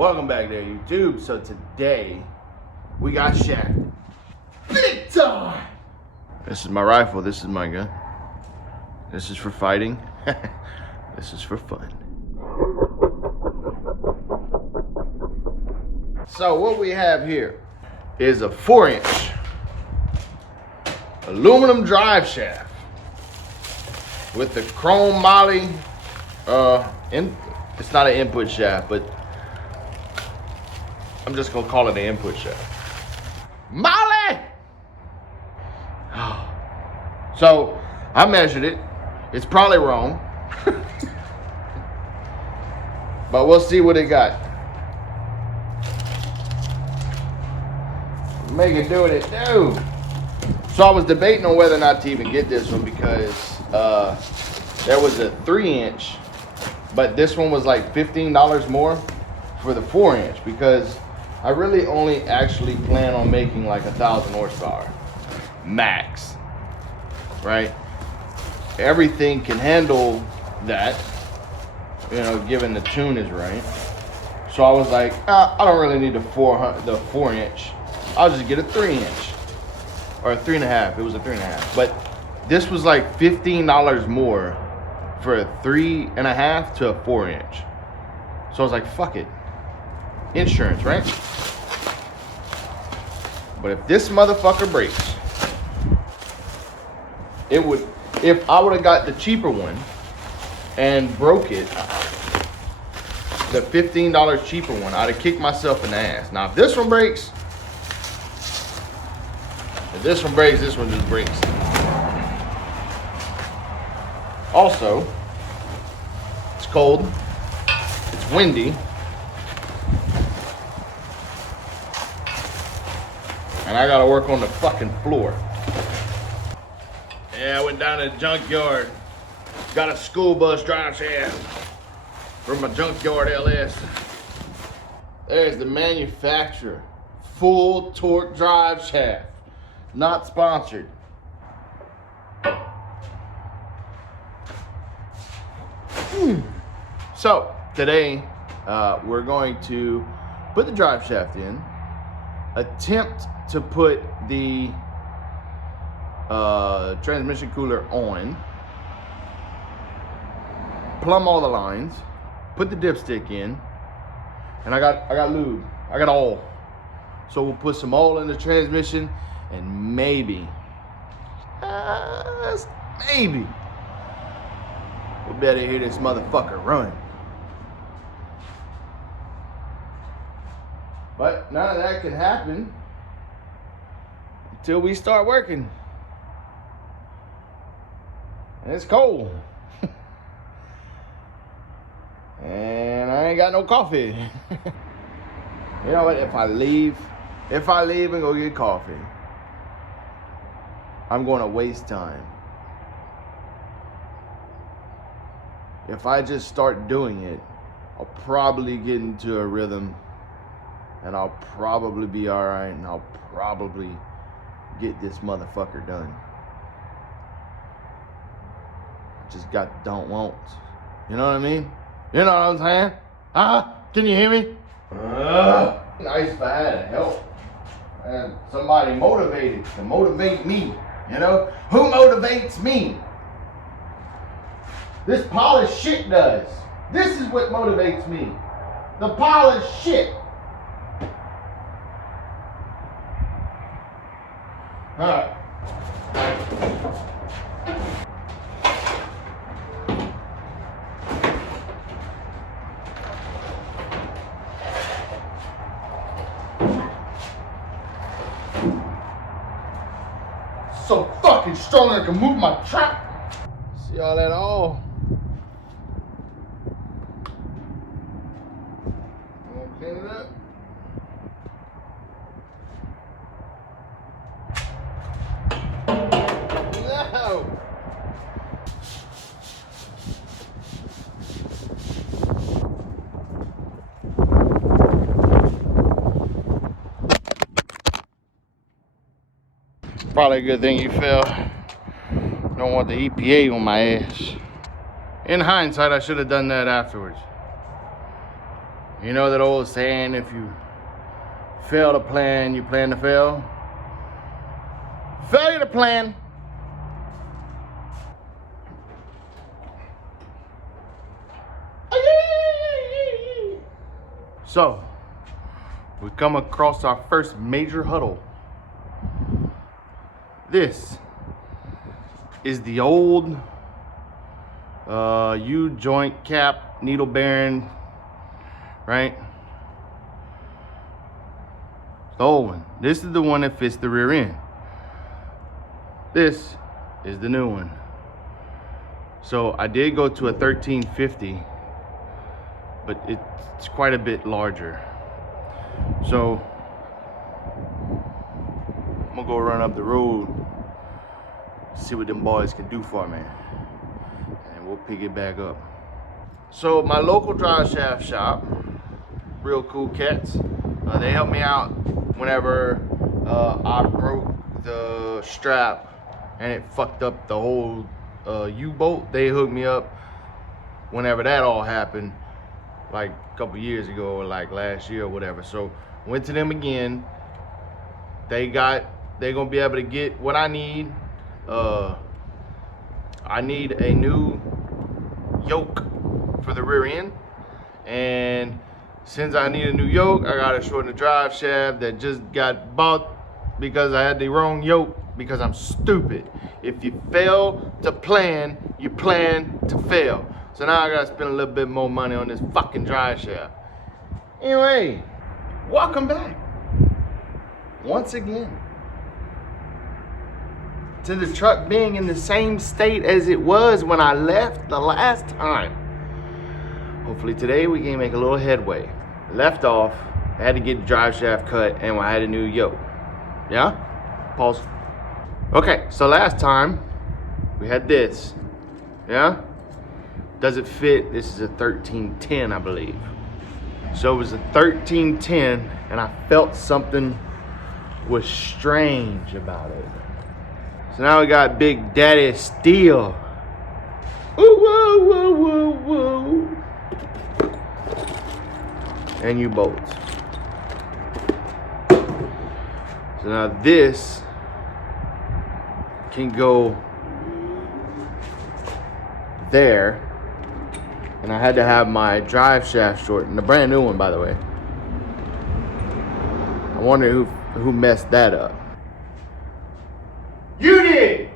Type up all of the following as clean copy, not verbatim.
Welcome back there, YouTube. So today we got shafted big time. This is my rifle. This is my gun. This is for fighting. This is for fun. So what we have here is a 4-inch aluminum drive shaft with the chrome moly. It's not an input shaft, but I'm just gonna call it an input shaft. Molly! So I measured it. It's probably wrong, but we'll see what it got. Make it do what it do. So I was debating on whether or not to even get this one because there was a 3-inch, but this one was like $15 more for the 4-inch because I really only actually plan on making like 1,000 horsepower max, right? Everything can handle that, you know, given the tune is right. So I was like, I don't really need the 4-inch. I'll just get a 3-inch or a 3.5. It was a 3.5, but this was like $15 more for a 3.5 to a 4-inch. So I was like, fuck it. Insurance, right? But if this motherfucker breaks, it would, if I would have got the cheaper one and broke it, the $15 cheaper one, I'd have kicked myself in the ass. Now if this one breaks, this one just breaks. Also, it's cold, it's windy, and I gotta work on the fucking floor. Yeah, I went down to the junkyard. Got a school bus drive shaft from a junkyard LS. There's the manufacturer. Full torque drive shaft. Not sponsored. So today we're going to put the drive shaft in, attempt to put the transmission cooler on, plumb all the lines, put the dipstick in, and I got lube. I got oil. So we'll put some oil in the transmission and maybe we'll better hear this motherfucker run. But none of that can happen until we start working. And it's cold. And I ain't got no coffee. You know what, if I leave and go get coffee, I'm going to waste time. If I just start doing it, I'll probably get into a rhythm and I'll probably be all right and I'll probably get this motherfucker done. I just got don't wants. You know what I mean? You know what I'm saying? Can you hear me? Nice if I had help. And somebody motivated to motivate me. You know? Who motivates me? This polished shit does. This is what motivates me. The polished shit. Alright. So fucking strong I can move my trap. See all that all? I'm gonna clean it up. No. Probably a good thing you fell. Don't want the EPA on my ass. In hindsight, I should have done that afterwards. You know that old saying, if you fail to plan, you plan to fail? Failure to plan. So, we come across our first major huddle. This is the old U-joint cap needle bearing, right? The old one. This is the one that fits the rear end. This is the new one. So I did go to a 1350, but it's quite a bit larger. So I'm gonna go run up the road, see what them boys can do for me, and we'll pick it back up. So my local Driveshaft shop, real cool cats. They helped me out whenever I broke the strap and it fucked up the whole U-bolt. They hooked me up whenever that all happened, like a couple years ago or like last year or whatever. So went to them again. They're gonna be able to get what I need. I need a new yoke for the rear end, and since I need a new yoke, I gotta shorten the drive shaft that just got bought because I had the wrong yoke, because I'm stupid. If you fail to plan, you plan to fail. So now I gotta spend a little bit more money on this fucking drive shaft. Anyway, welcome back once again to the truck being in the same state as it was when I left the last time. Hopefully today we can make a little headway. Left off, I had to get the drive shaft cut and I had a new yoke. Yeah? Pause. Okay, so last time we had this. Yeah? Does it fit? This is a 1310, I believe. So it was a 1310 and I felt something was strange about it. So now we got Big Daddy Steel. Ooh, whoa, whoa, whoa, whoa. And U-bolts. So now this can go there. And I had to have my drive shaft shortened. A brand new one, by the way. I wonder who messed that up. You did!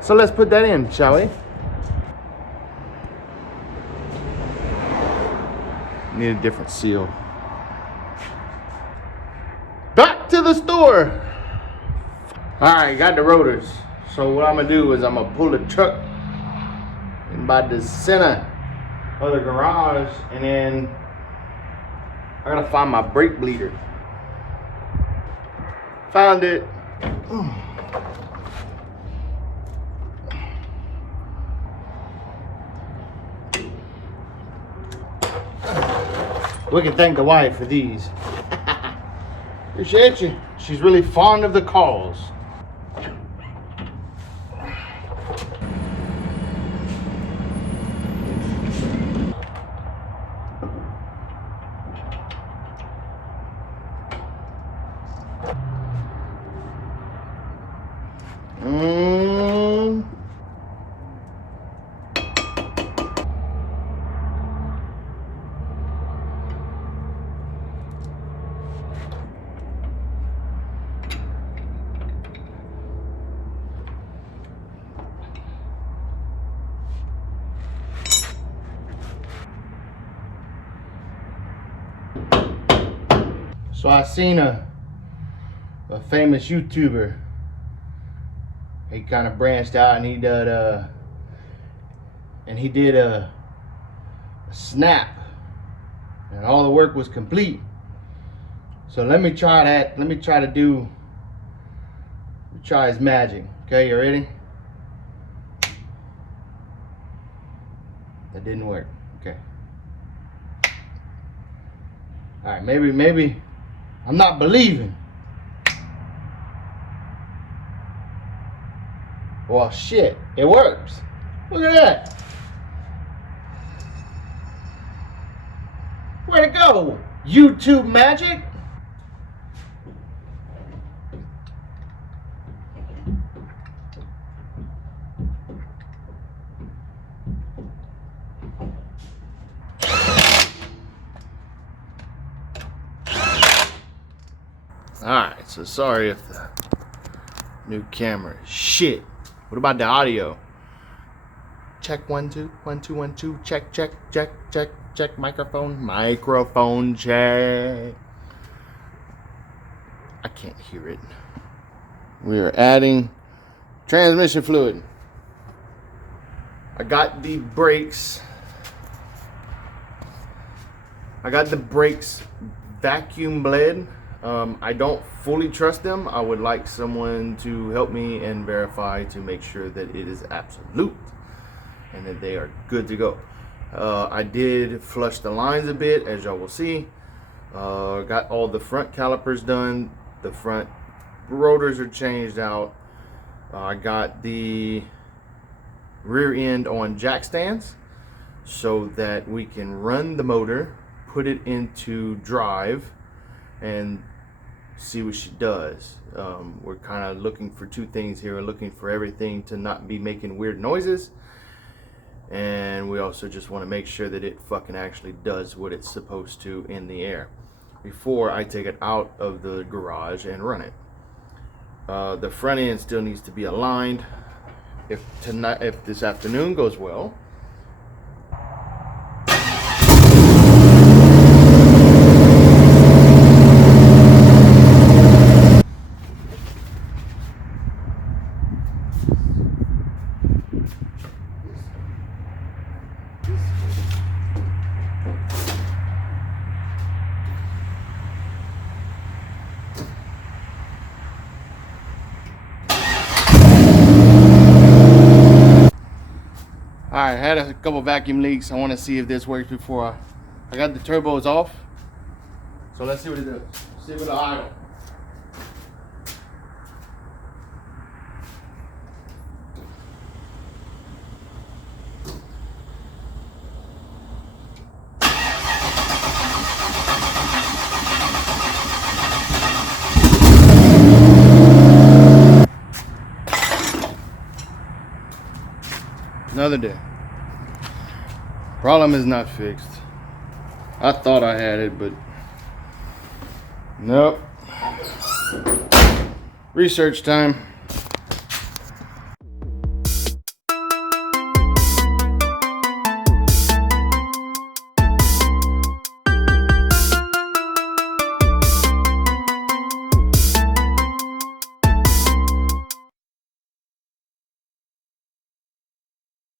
So let's put that in, shall we? Need a different seal. Back to the store! Alright, got the rotors. So what I'm gonna do is I'm gonna pull the truck in by the center of the garage, and then I gotta find my brake bleeder. Found it. We can thank the wife for these. Appreciate you. She's really fond of the calls. So I seen a famous YouTuber. He kind of branched out and he did a snap, and all the work was complete. So let me try that. Let me try his magic. Okay, you ready? That didn't work. Okay. All right, maybe I'm not believing. Well, shit, it works. Look at that. Where'd it go? YouTube magic? Alright, so sorry if the new camera is shit. What about the audio? Check 1 2 1 2 1 2. Check check check check check. Microphone check. I can't hear it. We are adding transmission fluid. I got the brakes. I got the brakes vacuum bled. I don't fully trust them. I would like someone to help me and verify to make sure that it is absolute and that they are good to go. I did flush the lines a bit, as y'all will see. Got all the front calipers done. The front rotors are changed out. I got the rear end on jack stands so that we can run the motor, put it into drive, and see what she does. We're kind of looking for two things here. We're looking for everything to not be making weird noises, and we also just want to make sure that it fucking actually does what it's supposed to in the air before I take it out of the garage and run it. The front end still needs to be aligned. If this afternoon goes well, Alright, I had a couple vacuum leaks. I want to see if this works before I got the turbos off. So let's see what it does. See if it'll idle. Another day. Problem is not fixed. I thought I had it, but nope. Research time.